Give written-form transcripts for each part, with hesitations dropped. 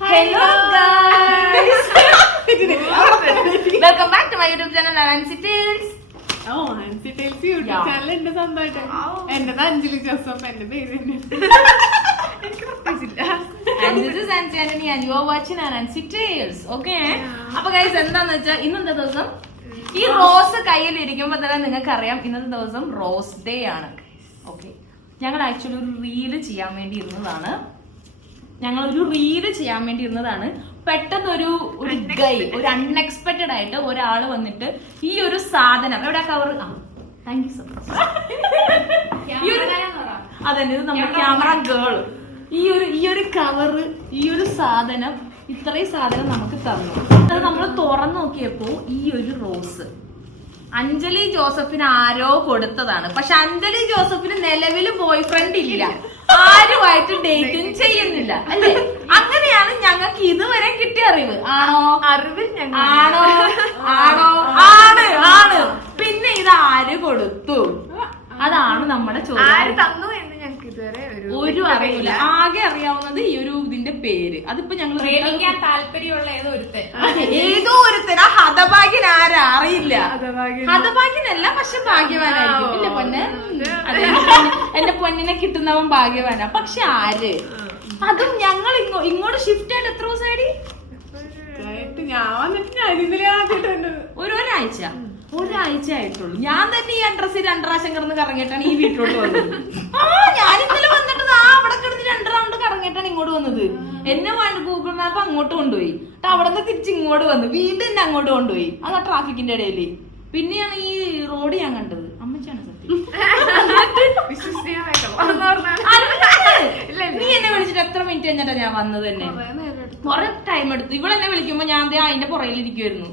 Hello guys. Welcome back to my YouTube channel Nancy Tales. Nancy Tales YouTube channel എന്റെ സ്വന്തമായിട്ട്. എന്റേത് Anjali Joseph, എന്റെ പേര് And this is Nancy Anthony and you are watching Nancy Tales. Okay? അപ്പൊ guys എന്താന്ന് വെച്ചാൽ ഇന്നത്തെ ദിവസം ഈ റോസ് കയ്യിലിരിക്കുമ്പോ തന്നെ നിങ്ങൾക്ക് അറിയാം ഇന്നത്തെ ദിവസം റോസ് ഡേ ആണ്. ഓക്കെ, ഞങ്ങൾ ആക്ച്വലി ഒരു റീല് ചെയ്യാൻ വേണ്ടി ഇരുന്നതാണ്. പെട്ടെന്ന് ഒരു അൺഎക്സ്പെക്ടഡ് ആയിട്ട് ഒരാള് വന്നിട്ട് ഈ ഒരു സാധനം എവിടെ cover thank you so much. അതന്നെ, ഇത് നമ്മുടെ ക്യാമറ ഗേൾ. ഈ ഒരു കവറ്, ഈ ഒരു സാധനം, ഇത്രയും സാധനം നമുക്ക് തന്നു. അത് നമ്മൾ തുറന്നു നോക്കിയപ്പോ ഈ ഒരു റോസ് അഞ്ജലി ജോസഫിന് ആരോ കൊടുത്തതാണ്. പക്ഷെ അഞ്ജലി ജോസഫിന് നിലവില് ബോയ് ഫ്രണ്ട് ഇല്ല, ആരുമായിട്ട് ഡേറ്റിംഗ് ചെയ്യുന്നില്ല അല്ലേ? അങ്ങനെയാണ് ഞങ്ങൾക്ക് ഇതുവരെ കിട്ടിയ അറിവ്. ആണ്. പിന്നെ ഇത് ആര് കൊടുത്തു? അതാണ് നമ്മുടെ ചോദ്യം. ഒരു അറിയില്ല, ആകെ അറിയാവുന്നത് ഈ ഒരു ഇതിന്റെ പേര്. അതിപ്പോ ഞങ്ങൾ താല്പര്യമുള്ള ഏതോ ഒരുത്തൻ. ആ ഹതഭാഗ്യൻ ആരാ അറിയില്ല. ഹതഭാഗ്യനല്ല, പക്ഷെ ഭാഗ്യവാനായിരിക്കും. ഇല്ല പൊന്നെ, എന്റെ പൊന്നിനെ കിട്ടുന്നവൻ ഭാഗ്യവാനാ. പക്ഷെ ആര്? അതും ഞങ്ങൾ ഇങ്ങോട്ട് ഷിഫ്റ്റ് ആയിട്ട് എത്ര ദിവസമായിട്ട്? ഒരാഴ്ച ആയിട്ടുള്ളൂ. ഞാൻ തന്നെ ഈ അഡ്രസ്സിൽ 2 പ്രാവശ്യം കിടന്ന് കറങ്ങിയിട്ടാണ് ഈ വീട്ടിലോട്ട് വന്നത്. ഞാൻ ഇന്നലെ വന്നിട്ട് അവിടെ കിടന്ന് 2 റൗണ്ട് കറങ്ങിയിട്ടാണ് ഇങ്ങോട്ട് വന്നത്. എന്നെ ഗൂഗിൾ മാപ്പ് അങ്ങോട്ട് കൊണ്ടുപോയി, അവിടെ നിന്ന് തിരിച്ച് ഇങ്ങോട്ട് വന്നു, വീണ്ടും എന്നെ അങ്ങോട്ട് കൊണ്ടുപോയി. അതാ ട്രാഫിക്കിന്റെ ഇടയില്. പിന്നെയാണ് ഈ റോഡ് ഞാൻ കണ്ടത്. അമ്മച്ചാണ് സത്യം. നീ എന്നെ വിളിച്ചിട്ട് എത്ര മിനിറ്റ് കഴിഞ്ഞിട്ടാ ഞാൻ വന്നത്? തന്നെ കുറെ ടൈം എടുത്തു. ഇവിടെ എന്നെ വിളിക്കുമ്പോ ഞാൻ അതിന്റെ പുറകിലിരിക്കുവായിരുന്നു.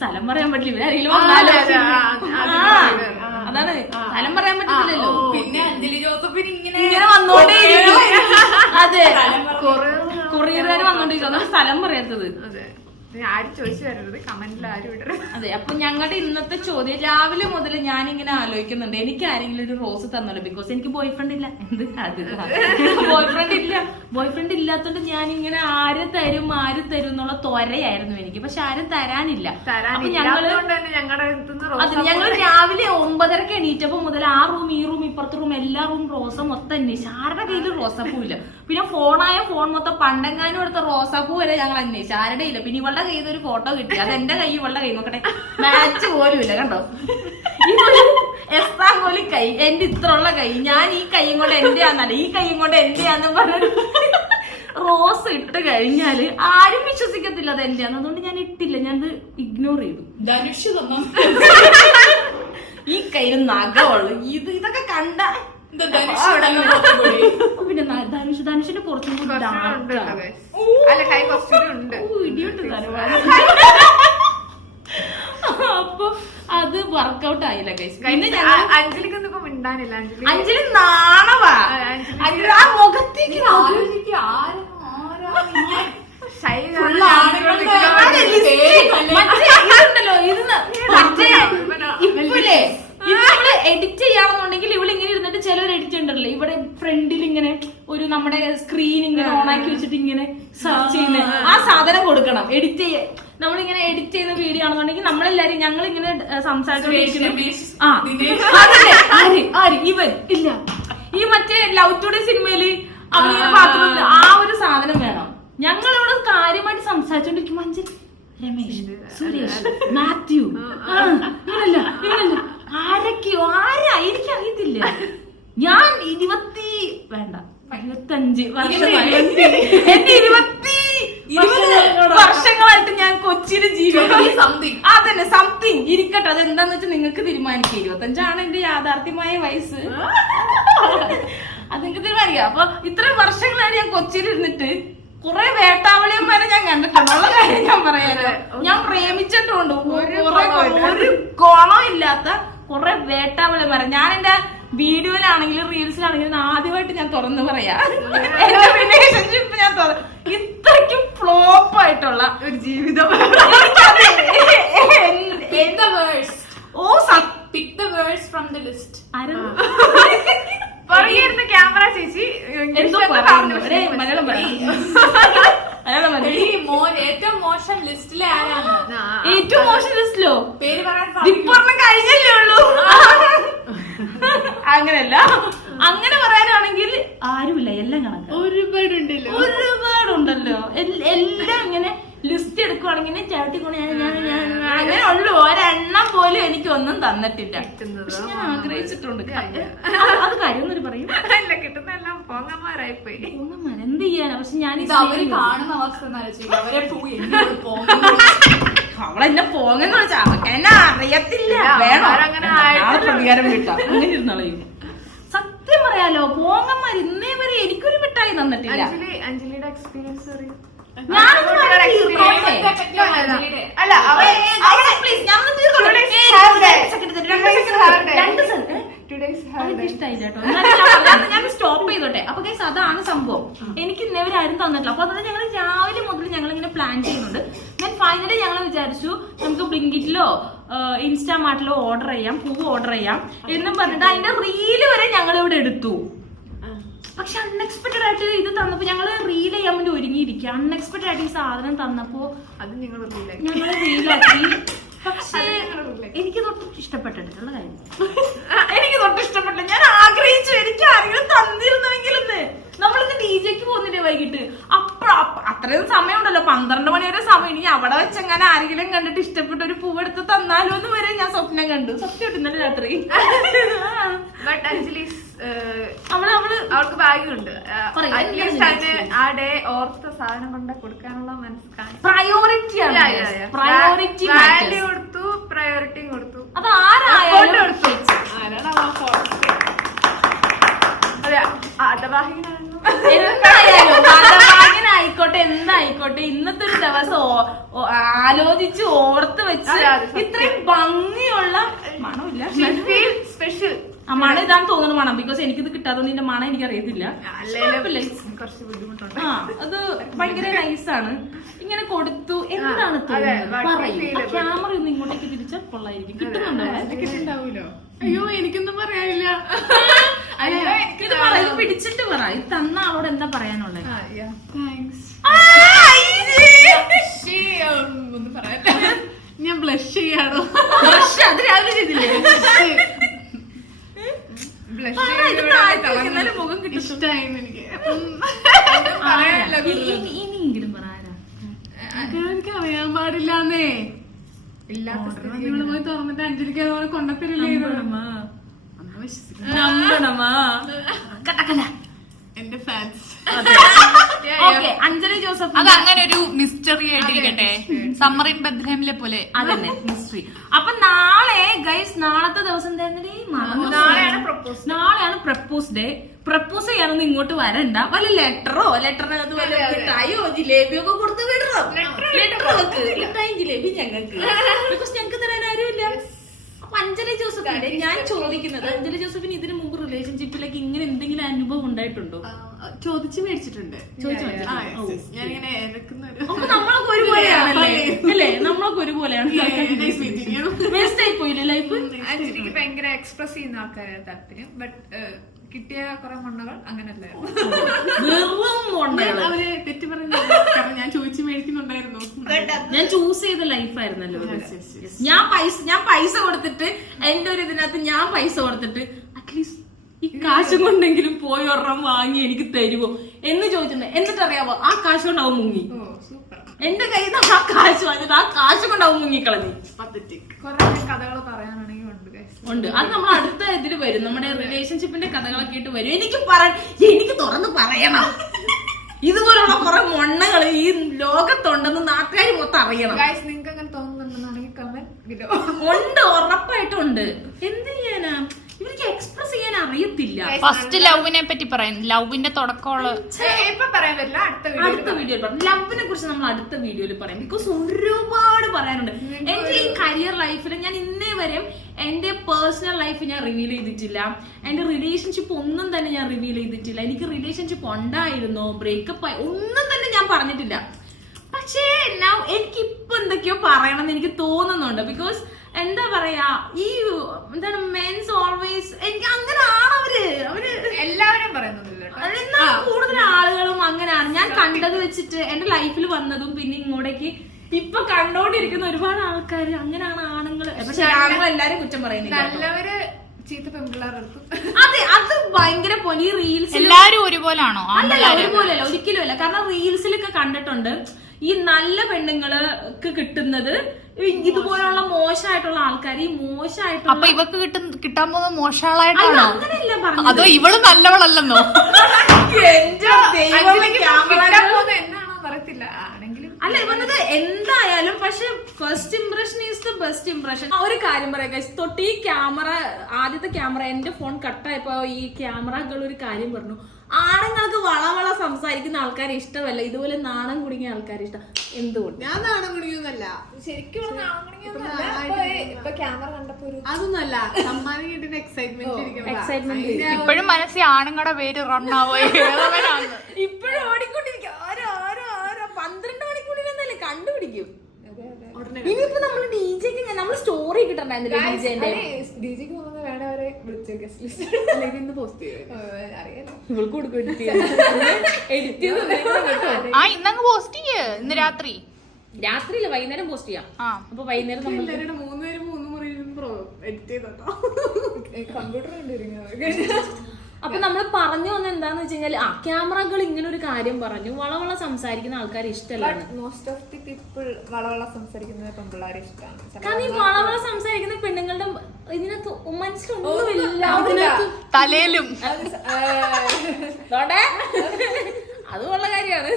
സ്ഥലം പറയാൻ പറ്റില്ല, ഇവരാരെങ്കിലും അതാണ് സ്ഥലം പറയാൻ പറ്റില്ലല്ലോ. പിന്നെ അഞ്ജലി ജോസഫിന് ഇങ്ങനെ വന്നോണ്ടേയിരിക്കും. അതെ, കൊറിയറുകാര് വന്നോണ്ടിരിക്കും, സ്ഥലം പറയാത്തത്. അതെ, അപ്പൊ ഞങ്ങളുടെ ഇന്നത്തെ ചോദ്യം രാവിലെ മുതൽ ഞാനിങ്ങനെ ആലോചിക്കുന്നുണ്ട്, എനിക്ക് ആരെങ്കിലും ഒരു റോസ് തന്നല്ലോ. ബിക്കോസ് എനിക്ക് ബോയ് ഫ്രണ്ട് ഇല്ല. ബോയ് ഫ്രണ്ട് ഇല്ലാത്തോണ്ട് ഞാനിങ്ങനെ ആര് തരും എന്നുള്ള ത്വരയായിരുന്നു എനിക്ക്. പക്ഷെ ആരും തരാനില്ല. അപ്പൊ ഞങ്ങള് രാവിലെ 9:30 എണീറ്റപ്പോ മുതൽ ആ റൂം, ഈ റൂം, ഇപ്പുറത്തെ റൂം, എല്ലാ റൂം റോസ മൊത്തം അന്വേഷിച്ചു. ആരുടെ കയ്യിൽ റോസാപ്പൂ ഇല്ല. പിന്നെ ഫോൺ മൊത്തം പണ്ടെങ്ങാനും എടുത്ത റോസാപ്പൂ വരെ ഞങ്ങൾ അന്വേഷിച്ചു, ആരുടെ ഇല്ല. പിന്നെ ഇവളുടെ കയ്യിൽ ഒരു ഫോട്ടോ കിട്ടി, അത് എന്റെ കൈ, ഇവളുടെ കൈ നോക്കട്ടെ, മാച്ച് പോലും ഇല്ല. കണ്ടോ, എസ്താങ്കോലി കൈ, എന്റെ ഇത്രയുള്ള കൈ. ഞാൻ ഈ കൈയും കൊണ്ട് എന്റെയാന്നല്ല, ഈ കൈയും കൊണ്ട് എന്റെയാന്ന് പറഞ്ഞ റോസ് ഇട്ട് കഴിഞ്ഞാല് ആരും വിശ്വസിക്കത്തില്ല അത് എന്റെയാന്ന്. അതുകൊണ്ട് ഞാൻ ഇട്ടില്ല, ഞാനത് ഇഗ്നോർ ചെയ്തു. ധനുഷ് തന്നു ഈ കയ്യിൽ നഖമുള്ളു. ഇതൊക്കെ കണ്ട പിന്നെ ധനുഷിന്റെ കുറച്ചും കൂടി ഇടിയുണ്ട്. അപ്പൊ അത് വർക്കൗട്ട് ആയില്ല ഗൈസ്. പിന്നെ അഞ്ജലി നാണവാ. ആ മുഖത്തേക്ക് ഇതുണ്ടല്ലോ, ഇപ്പല്ലേ ഇവള് എഡിറ്റ് ചെയ്യാണെന്നുണ്ടെങ്കിൽ ഇവളിങ്ങനെ ഇരുന്നിട്ട് ചിലവർ എഡിറ്റ് ഉണ്ടല്ലോ, ഇവിടെ ഫ്രണ്ടിൽ ഇങ്ങനെ ഒരു നമ്മുടെ സ്ക്രീൻ ഇങ്ങനെ ഓണാക്കി വെച്ചിട്ട് ഇങ്ങനെ സെർച്ച് ചെയ്യുന്ന ആ സാധനം കൊടുക്കണം. എഡിറ്റ് ചെയ്യാൻ നമ്മളിങ്ങനെ എഡിറ്റ് ചെയ്യുന്ന വീഡിയോ ആണെന്നുണ്ടെങ്കിൽ നമ്മളെല്ലാരും ഞങ്ങളിങ്ങനെ സംസാരിച്ചോണ്ടിരിക്കുന്നു. ഇവൻ ഇല്ല, ഈ മറ്റേ ലവ് ടുഡേ സിനിമയില് അവരിങ്ങനെ പാത്രമില്ല, ആ ഒരു സാധനം വേണം. ഞങ്ങളിവിടെ കാര്യമായിട്ട് സംസാരിച്ചോണ്ടിരിക്കുമ്പോ അഞ്ജലി, രമേശ്, സുരേഷ്, മാത്യു, ഇല്ലല്ല ആരാ എനിക്കറിയത്തില്ല. ഞാൻ 25 വർഷങ്ങളായിട്ട് ഞാൻ കൊച്ചിയില് ജീവിക്കും. അതന്നെ സംതിങ് ഇരിക്കട്ടെ, അതെന്താന്ന് വെച്ചാൽ നിങ്ങൾക്ക് തീരുമാനിക്കുക. 25 എന്റെ യാഥാർത്ഥ്യമായ വയസ്സ്, അത് നിങ്ങൾക്ക് തീരുമാനിക്കാം. അപ്പൊ ഇത്രയും വർഷങ്ങളാണ് ഞാൻ കൊച്ചിയിൽ ഇരുന്നിട്ട് കുറെ വേട്ടാവളിയന്മാരെ ഞാൻ കണ്ടിട്ടുള്ള കാര്യം ഞാൻ പറയാലോ. ഞാൻ പ്രേമിച്ചിട്ടുണ്ട് ഒരു ഗുണം ഇല്ലാത്ത കുറെ വേട്ടാവളിയന്മാരെ. ഞാൻ എന്റെ വീഡിയോയിലാണെങ്കിലും റീൽസിലാണെങ്കിലും ആദ്യമായിട്ട് ഞാൻ തുറന്നു പറയാ, എന്റെ റിലേഷൻഷിപ്പ് ഞാൻ ഇത്രയ്ക്കും ഫ്ലോപ്പ് ആയിട്ടുള്ള ഒരു ജീവിതം. ക്യാമറ ചേച്ചി മലയാളം പറയാം. അയാളെ മതി. എടീ, ഏറ്റവും മോശം ലിസ്റ്റിലെ ആരാണ്? ഏറ്റവും മോശം ലിസ്റ്റിലോ? പേര് പറയാൻ ഇപ്പൊരെണ്ണം കഴിഞ്ഞല്ലേ ഉള്ളൂ. അങ്ങനല്ല, അങ്ങനെ പറയാനാണെങ്കിൽ ആരുമില്ല, എല്ലാം കണക്കാ. ഒരുപാടുണ്ടല്ലോ. എല്ലാം ഇങ്ങനെ ലിസ്റ്റ് എടുക്കുവാണെങ്കിൽ ചാട്ടിക്കൊണ്ട് അങ്ങനെ ഉള്ളു. ഒരെണ്ണം പോലും എനിക്ക് ഒന്നും തന്നിട്ടില്ല. പക്ഷെ ഞാൻ ആഗ്രഹിച്ചിട്ടുണ്ട്. അത് കാര്യം പറയും. കിട്ടുന്നെല്ലാം പോങ്ങന്മാരായി പോയി. എന്ത് ചെയ്യാനാ? പക്ഷെ ഞാൻ അവര് കാണുന്ന അവസ്ഥ അവരെ പോയി അവളെന്നെ പോങ്ങെന്ന് വെച്ചാ അവർക്ക് എന്നെ അറിയത്തില്ല. വേണോ പ്രതികാരം കിട്ടാം. അങ്ങനെ ഇരുന്നളയും. സത്യം പറയാലോ, പോങ്ങന്മാർ ഇന്നേ വരെ എനിക്കൊരു മിഠായി തന്നിട്ടില്ല. അഞ്ജലിയുടെ എക്സ്പീരിയൻസ് പറയും. ഞാനൊന്ന് അല്ല ഇഷ്ടായില്ല കേട്ടോ. ഞാൻ സ്റ്റോപ്പ് ചെയ്തോട്ടെ. അപ്പൊ ഗൈസ്, അതാണ് സംഭവം. എനിക്ക് ഇന്നേവരെ ആരും തന്നിട്ടില്ല. അപ്പൊ അതുകൊണ്ട് ഞങ്ങൾ രാവിലെ മുതൽ ഞങ്ങൾ ഇങ്ങനെ പ്ലാൻ ചെയ്യുന്നുണ്ട്. ഞാൻ ഫൈനലി ഞങ്ങൾ വിചാരിച്ചു നമുക്ക് ബ്ലിങ്കിറ്റിലോ ഇൻസ്റ്റാമാർട്ടിലോ ഓർഡർ ചെയ്യാം, പൂവ് ഓർഡർ ചെയ്യാം എന്നും പറഞ്ഞിട്ട് അതിന്റെ റീല് വരെ ഞങ്ങൾ ഇവിടെ എടുത്തു. പക്ഷെ അൺഎക്സ്പെക്ടഡ് ആയിട്ട് ഇത് തന്നപ്പോ ഞങ്ങള് റീൽ ചെയ്യാൻ വേണ്ടി ഒരുങ്ങിയിരിക്കുക. അൺഎക്സ്പെക്ടഡ് ആയിട്ട് ഈ സാധനം തന്നപ്പോ അത് ഞങ്ങള് റീലാക്കി. പക്ഷേ എനിക്ക് തൊട്ട് ഇഷ്ടപ്പെട്ടിട്ടുള്ള കാര്യം, എനിക്ക് തൊട്ട് ഇഷ്ടപ്പെട്ടു. ഞാൻ ആഗ്രഹിച്ചു എനിക്ക് ആരെങ്കിലും തന്നിരുന്നെങ്കിലെന്ന്. നമ്മളിന്ന് DJക്ക് പോകുന്നില്ലേ വൈകിട്ട്? അത്രയും സമയമുണ്ടല്ലോ, 12 മണി വരെ സമയം. ഇനി അവിടെ വെച്ചെങ്ങനെ ആരെങ്കിലും കണ്ടിട്ട് ഇഷ്ടപ്പെട്ട ഒരു പൂവെടുത്ത് തന്നാലോ എന്ന് വരെ ഞാൻ സ്വപ്നം കണ്ടു. സത്യം ഇന്നലെ രാത്രി. അവൾക്ക് ഭാഗ്യമുണ്ട്. ആ ഡേ ഓർത്ത സാധനം കൊണ്ട് കൊടുക്കാനുള്ള മനസ്സിലാണ്. പ്രയോറിറ്റി കൊടുത്തു, പ്രയോറിറ്റി കൊടുത്തു. അത് ആരായാലും എന്തായാലും എന്തായിക്കോട്ടെ ഇന്നത്തെ ഒരു ദിവസം ആലോചിച്ച് ഓർത്ത് വെച്ച് ഇത്രയും ഭംഗിയുള്ള മണമില്ല, സ്പെഷ്യൽ മണം ഇതാന്ന് തോന്നുന്നു മണം. ബിക്കോസ് എനിക്കിത് കിട്ടാത്തത് നിന്റെ മണം എനിക്ക് അറിയത്തില്ല. കുറച്ച് ബുദ്ധിമുട്ടുണ്ട്. അത് ഭയങ്കര നൈസാണ്. ഇങ്ങനെ കൊടുത്തു. എന്താണ് തോന്നുന്നത്? ക്യാമറ ഒന്ന് ഇങ്ങോട്ടേക്ക് തിരിച്ചാൽ കൊള്ളായിരിക്കും. കിട്ടുന്നുണ്ടോ? അയ്യോ, എനിക്കൊന്നും പറയാനില്ല. ഇത് പറ, ഇത് പിടിച്ചിട്ട് പറ. ഇത് തന്ന ആളോട് എന്താ പറയാനുള്ളത്? ഒന്നും പറയാനില്ല. ഞാൻ ബ്ലഷ് ചെയ്യാണോ? അത് രാവിലെ ചെയ്തില്ലേ? മുഖം കിട്ടും. ഇഷ്ടായിരുന്നു എനിക്ക്. ഇനിയെങ്കിലും പറ. എനിക്ക് അറിയാൻ പാടില്ലാന്നേ. പോയി തുറന്നിട്ട് അഞ്ജലിക്ക് അതുപോലെ കൊണ്ടത്തരില്ലേ? എന്റെ ഫാൻസ്. അഞ്ജലി ജോസഫ് അത് അങ്ങനെ ഒരു മിസ്റ്ററി ആയിട്ടിരിക്കട്ടെ, സമ്മർ ഇൻ ബെത്ലഹേമിലെ പോലെ. അതന്നെ മിസ്റ്ററി. അപ്പൊ നാളെ ഗൈസ്, നാളത്തെ ദിവസം നാളെയാണ് പ്രപ്പോസ് ഡേ. പ്രപ്പോസ് ചെയ്യാനൊന്നും ഇങ്ങോട്ട് വരണ്ട. വല്ല ലെറ്ററിനകത്ത് വല്ല മിഠായിയോ ജിലേബിയോ ഒക്കെ കൊടുത്ത് വിടണം. മിഠായും ജിലേബി ഞങ്ങൾക്ക്, ബിക്കോസ് ഞങ്ങൾക്ക് തരാൻ ആരുമില്ല. അപ്പൊ അഞ്ജലി ജോസഫിന്റെ ഞാൻ ചോദിക്കുന്നത്, അഞ്ജലി ജോസഫിന് ഇതിനു മുമ്പ് റിലേഷൻഷിപ്പിലേക്ക് ഇങ്ങനെ എന്തെങ്കിലും അനുഭവം ഉണ്ടായിട്ടുണ്ടോ? ചോദിച്ചു മേടിച്ചിട്ടുണ്ട്. ഞാനിങ്ങനെ അപ്പൊ നമ്മളൊക്കെ ഒരുപോലെയാണല്ലേ? അല്ലേ, നമ്മളൊക്കെ ഒരുപോലെയാണ്. വേസ്റ്റ് ആയി പോയില്ലേ ലൈഫ്? അഞ്ജലിക്ക് ഭയങ്കര എക്സ്പ്രസ് ചെയ്യുന്ന ആൾക്കാരാണ് താല്പര്യം. ബട്ട് കിട്ടിയ കുറെ മണ്ണകൾ അങ്ങനല്ല. അവര് തെറ്റ് പറയുന്നത്. കാരണം ഞാൻ ചോദിച്ചു മേടിക്കുന്നുണ്ടായിരുന്നു. ഞാൻ ചൂസ് ചെയ്ത ലൈഫായിരുന്നല്ലോ. ഞാൻ പൈസ കൊടുത്തിട്ട്, എന്റെ ഒരു ഇതിനകത്ത് ഞാൻ പൈസ കൊടുത്തിട്ട് അറ്റ്ലീസ്റ്റ് ഈ കാശും കൊണ്ടെങ്കിലും പോയി ഒരെണ്ണം വാങ്ങി എനിക്ക് തരുമോ എന്ന് ചോദിച്ചിട്ടുണ്ട്. എന്നിട്ടറിയാവോ, ആ കാശ് കൊണ്ട് അവൻ മുങ്ങി. എന്റെ കയ്യിൽ നിന്ന് ആ കാശ് വാങ്ങിട്ട് ആ കാശ് കൊണ്ട് അവൻ മുങ്ങിക്കളഞ്ഞു. കഥകൾ പറയാനാണെങ്കിൽ ഉണ്ട്. അത് നമ്മൾ അടുത്ത ഇതിൽ വരും. നമ്മുടെ റിലേഷൻഷിപ്പിന്റെ കഥകളൊക്കെ ആയിട്ട് വരും. എനിക്ക് തുറന്ന് പറയണം. ഇതുപോലുള്ള കുറെ മൊണ്ണകൾ ഈ ലോകത്തുണ്ടെന്ന് നാട്ടുകാർ മൊത്തം അറിയണം. നിങ്ങൾക്ക് അങ്ങനെ തോന്നുന്നുണ്ടെന്നാണെങ്കിൽ കമന്റ് ഉണ്ട്, ഉറപ്പായിട്ടും ഉണ്ട്. എന്ത് ചെയ്യാനാ, ഇവർക്ക് എക്സ്പ്രസ് ചെയ്യാൻ അറിയത്തില്ല. ഫസ്റ്റ് ലവിനെ പറ്റി പറയാം. ലവിന്റെ തുടക്കമുള്ള പറയാൻ പറ്റില്ല, അടുത്ത വീഡിയോയിൽ പറയാം. ലവിനെ കുറിച്ച് നമ്മൾ അടുത്ത വീഡിയോയിൽ പറയാം. ബിക്കോസ് ഒരുപാട് പറയാനുണ്ട്. എന്റെ ഈ കരിയർ ലൈഫിൽ ഞാൻ ഇന്നേ വരെ എന്റെ പേഴ്സണൽ ലൈഫ് ഞാൻ റിവീൽ ചെയ്തിട്ടില്ല. എന്റെ റിലേഷൻഷിപ്പ് ഒന്നും തന്നെ ഞാൻ റിവീൽ ചെയ്തിട്ടില്ല. എനിക്ക് റിലേഷൻഷിപ്പ് ഉണ്ടായിരുന്നോ, ബ്രേക്കപ്പ് ആയി, ഒന്നും തന്നെ ഞാൻ പറഞ്ഞിട്ടില്ല. പക്ഷേ എനിക്കിപ്പോ എന്തൊക്കെയോ പറയണമെന്ന് എനിക്ക് തോന്നുന്നുണ്ട്. ബിക്കോസ് എന്താ പറയാ, ഈ എന്താണ് മെൻസ് ഓൾവേസ്, എനിക്ക് അങ്ങനെയാണ് അവര് എല്ലാവരും പറയുന്നുണ്ടല്ലോ. എന്നാലും കൂടുതൽ ആളുകളും അങ്ങനെയാണ് ഞാൻ കണ്ടത് വെച്ചിട്ട് എന്റെ ലൈഫിൽ വന്നതും പിന്നെ ഇങ്ങോട്ടേക്ക് ഇപ്പൊ കണ്ടോണ്ടിരിക്കുന്ന ഒരുപാട് ആൾക്കാർ അങ്ങനെയാണ് ആണുങ്ങൾ. പക്ഷെ ആണുങ്ങൾ എല്ലാരും കുറ്റം പറയുന്നില്ല. നല്ലവര് ചീത്ത പെൺപിള്ളേർക്കും അതെ, അത് ഭയങ്കര ഈ റീൽസ് എല്ലാരും ഒരുപോലാണോ? അല്ലല്ല, ഒരുപോലെയല്ല, ഒരിക്കലും അല്ല. കാരണം റീൽസിലൊക്കെ കണ്ടിട്ടുണ്ട് ഈ നല്ല പെണ്ണുങ്ങൾക്ക് കിട്ടുന്നത് ഇതുപോലുള്ള മോശമായിട്ടുള്ള ആൾക്കാർ ഈ മോശമായിട്ടുള്ള. അപ്പൊ ഇവക്ക് കിട്ടാൻ പോകുന്ന മോശമാളായിട്ടാണോ? അങ്ങനെയല്ല പറഞ്ഞത്. അതോ ഇവള് നല്ലവളല്ലെന്നോ? എന്റെ ദൈവമേ, എന്നാണോ പറയത്തില്ല. ആണെങ്കിലും അല്ല പറഞ്ഞത് എന്തായാലും. പക്ഷെ first impression is the best impression. ഒരു കാര്യം പറയാം, തൊട്ട് ഈ ക്യാമറ, ആദ്യത്തെ ക്യാമറ എന്റെ ഫോൺ കട്ടായപ്പോ ഈ ക്യാമറകൾ ഒരു കാര്യം പറഞ്ഞു, ആണുങ്ങൾക്ക് വളവള സംസാരിക്കുന്ന ആൾക്കാരെ ഇഷ്ടമല്ല, ഇതുപോലെ നാണം കുടുങ്ങിയ ആൾക്കാരെ ഇഷ്ടം. എന്തുകൊണ്ട്? ഞാൻ നാണം കുടിക്കുന്നല്ല, ശരിക്കും ക്യാമറ കണ്ടപ്പോ അതൊന്നല്ല, സമ്മാനം കിട്ടുന്ന എക്സൈറ്റ്മെന്റ് ഇപ്പോഴും മനസ്സിൽ ആണുങ്ങളുടെ പേര് റണ്ണാവോ? ഇപ്പോഴും ഓടിക്കൊണ്ടിരിക്കും. ആരോ 12 മണിക്കൂറിലൊന്നല്ലേ കണ്ടുപിടിക്കും. ഇനിയിപ്പോ നമ്മള് ഡിജെക്ക് നമ്മൾ സ്റ്റോറി കിട്ടണ്ടായിരുന്നില്ല ഡിജെന്റെ. ഡിജിക്ക് പോകുന്നത് വേണം അവരെ വിളിച്ച് ഗസ്റ്റ് ലിസ്റ്റ് ഇന്ന് പോസ്റ്റ് ചെയ്യും. അറിയാലോ, ഇവൾക്ക് കൊടുക്കും എഡിറ്റ് ചെയ്ത്. ഇന്നങ്ങ് പോസ്റ്റ് ചെയ്യ്. ഇന്ന് രാത്രിയില്ല, വൈകുന്നേരം പോസ്റ്റ് ചെയ്യാം. അപ്പൊ വൈകുന്നേരം നമ്മൾ എല്ലാവരുടെ 3 പേരും 3 മുറിയിൽ എഡിറ്റ് ചെയ്തോ. കമ്പ്യൂട്ടർ കണ്ടിരിക്കുന്നത്. അപ്പൊ നമ്മൾ പറഞ്ഞു വന്ന എന്താന്ന് വെച്ച് കഴിഞ്ഞാൽ ക്യാമറകൾ ഇങ്ങനെ ഒരു കാര്യം പറഞ്ഞു, വളവള സംസാരിക്കുന്ന ആൾക്കാർ ഇഷ്ടമല്ലാണ്. മോസ്റ്റ് ഓഫ് ദി പീപ്പിൾ വളവള സംസാരിക്കുന്ന പെൺപിള്ളേരെ ഇഷ്ടമാണ്. കാരണം ഈ വളവള സംസാരിക്കുന്ന പെണ്ണുങ്ങളുടെ ഇതിനകത്ത് മനസ്സിലൊന്നുമില്ല, തലയിലും അതുള്ള കാര്യമാണ്.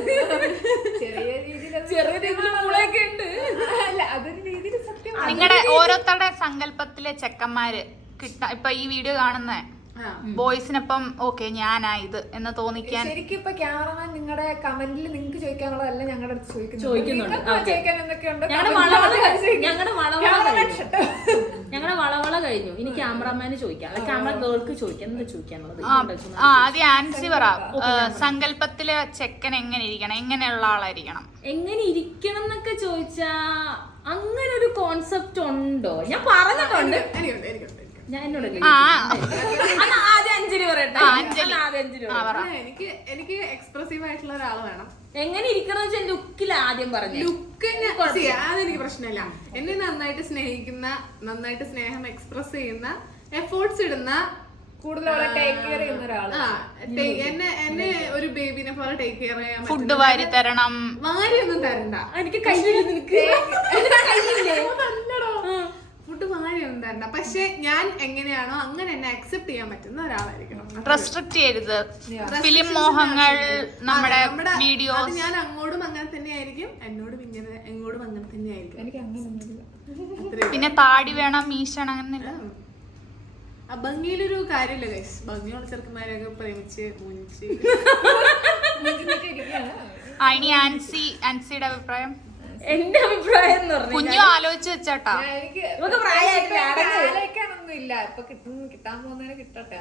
ചെറിയ രീതിയിൽ മുളയൊക്കെ ഉണ്ട്. അല്ല, അതൊരു രീതിയിൽ സത്യം. നിങ്ങളുടെ ഓരോരുത്തരുടെ സങ്കല്പത്തിലെ ചെക്കന്മാര് ഇപ്പൊ ഈ വീഡിയോ കാണുന്ന ബോയ്സിനപ്പം ഓക്കെ ഞാനാ ഇത് എന്ന് തോന്നിക്കാൻ. ശരിക്കും ഇപ്പൊ ക്യാമറമാൻ നിങ്ങളുടെ കമന്റിൽ നിങ്ങൾക്ക് ചോദിക്കാനുള്ളതല്ല ഞങ്ങളുടെ അടുത്ത് ചോദിക്കുന്നുണ്ട്. ചോദിക്കാൻ എന്തൊക്കെയുണ്ട്? ഞങ്ങളുടെ വളവള കഴിഞ്ഞു. ഇനി ക്യാമറമാന് ചോദിക്കാം, ക്യാമറ ഗേൾക്ക് ചോദിക്കാം. എന്താ ചോദിക്കാനുള്ളത്? ആദ്യം ആൻസി പറ. സങ്കല്പത്തിലെ ചെക്കൻ എങ്ങനെ ഇരിക്കണം, എങ്ങനെയുള്ള ആളായിരിക്കണം? എങ്ങനെ ഇരിക്കണം എന്നൊക്കെ ചോദിച്ചാ അങ്ങനെ ഒരു കോൺസെപ്റ്റ് ഉണ്ടോ? ഞാൻ പറഞ്ഞിട്ടുണ്ട്. ഞാൻ എന്നോട് എനിക്ക് എക്സ്പ്രസീവ് ആയിട്ടുള്ള ഒരാൾ വേണം. എങ്ങനെ ഇരിക്കണം വെച്ചാൽ ലുക്കിൽ ആദ്യം പറഞ്ഞു. ലുക്ക് അതെനിക്ക് പ്രശ്നമില്ല. എന്നെ നന്നായിട്ട് സ്നേഹിക്കുന്ന, നന്നായിട്ട് സ്നേഹം എക്സ്പ്രസ് ചെയ്യുന്ന, എഫേർട്സ് ഇടുന്ന, കൂടുതൽ ടേക്ക് കെയർ ചെയ്യുന്ന ഒരാള്. എന്നെ ഒരു ബേബിനെ പോലെ ടേക്ക് കെയർ ചെയ്യാൻ. ഫുഡ് വാരി തരണം. വാരിയൊന്നും തരണ്ട. എനിക്ക് കയ്യില്ല. നിനക്ക് ഫുഡ് വാരിയൊന്നും തരണ്ട. പക്ഷെ ഞാൻ എങ്ങനെയാണോ അങ്ങനെ എന്നെ അക്സെപ്റ്റ് ചെയ്യാൻ പറ്റുന്ന ഒരാളായിരിക്കണം. റെസ്ട്രിക്ട് ചെയ്യരുത്. ഫിലിം മോഹങ്ങൾ, നമ്മുടെ വീഡിയോസ്. അത് ഞാൻ അങ്ങോട്ടും അങ്ങനെ തന്നെയായിരിക്കും, എന്നോടും ഇങ്ങനെ എങ്ങോട്ടും അങ്ങനെ തന്നെയായിരിക്കും. എനിക്ക് അങ്ങനെ പിന്നെ താടി വേണം, മീശണം, അങ്ങനെയില്ല. ഭംഗിയിലൊരു കാര്യമില്ല ഗൈസ്. ഭംഗിയുള്ള ചെറുക്കന്മാരെയൊക്കെ പ്രേമിച്ച് മുഞ്ചി. ഇനി ആൻസിയുടെ അഭിപ്രായം. എന്റെ അഭിപ്രായം എന്ന് പറഞ്ഞു കുഞ്ഞു ആലോചിച്ച് വെച്ചാട്ടാ. ആലോചിക്കാനൊന്നും ഇല്ല. ഇപ്പൊ കിട്ടാൻ പോകുന്നതിന് കിട്ടട്ടെ.